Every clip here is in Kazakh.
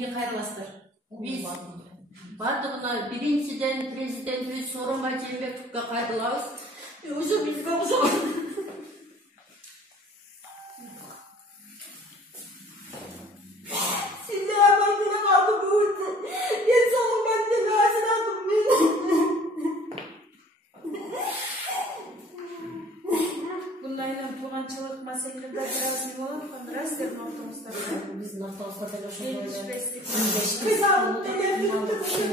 Эмне кайрыласыздар? Биз бардыгына биринчиден президентибиз Сооронбай Жээнбековго кайрылабыз. Ошо бизге окшогон. Сизде абайдыга калды бүгүн. Мен Сооронбай Жээнбековдун алдым мен. Bundan tuğançılık maselelerde biraz ne olur? Biraz derin ortamızda. Bizim ortamızda da şu böyle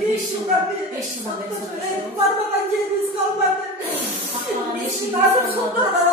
5 yıldan beri parmadan yerimiz kalmadı. 5 yıl lazım sonlara